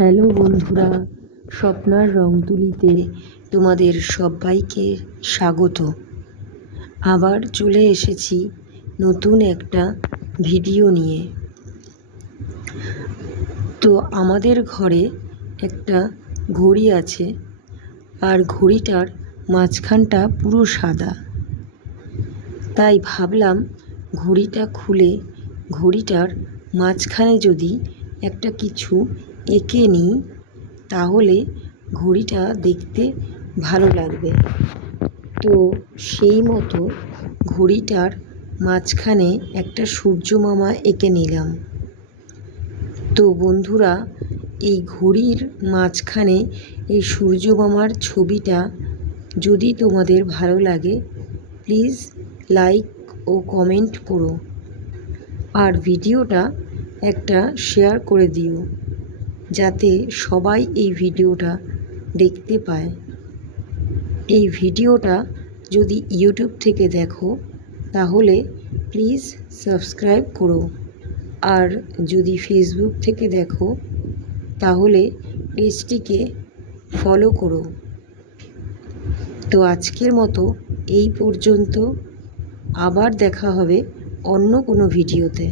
Hello বন্ধুরা, স্বপ্নার রং তুলিতে তোমাদের সবাইকে স্বাগত। আবার চলে এসেছি নতুন একটা ভিডিও নিয়ে। তো আমাদের ঘরে একটা ঘড়ি আছে, আর ঘড়িটার মাঝখানটা পুরো সাদা। তাই ভাবলাম ঘড়িটা খুলে ঘড়িটার মাঝখানে যদি একটা কিছু এঁকে নিই তাহলে ঘড়িটা দেখতে ভালো লাগবে। তো সেই মতো ঘড়িটার মাঝখানে একটা সূর্যমামা এঁকে নিলাম। তো বন্ধুরা, এই ঘড়ির মাঝখানে এই সূর্যমামার ছবিটা যদি তোমাদের ভালো লাগে প্লিজ লাইক ও কমেন্ট করো, আর ভিডিওটা একটা শেয়ার করে দিও যাতে সবাই এই ভিডিওটা দেখতে পায়। এই ভিডিওটা যদি ইউটিউব থেকে দেখো তাহলে প্লিজ সাবস্ক্রাইব করো, আর যদি ফেসবুক থেকে দেখো তাহলে পেজটিকে ফলো করো। তো আজকের মতো এই পর্যন্ত, আবার দেখা হবে অন্য কোনো ভিডিওতে।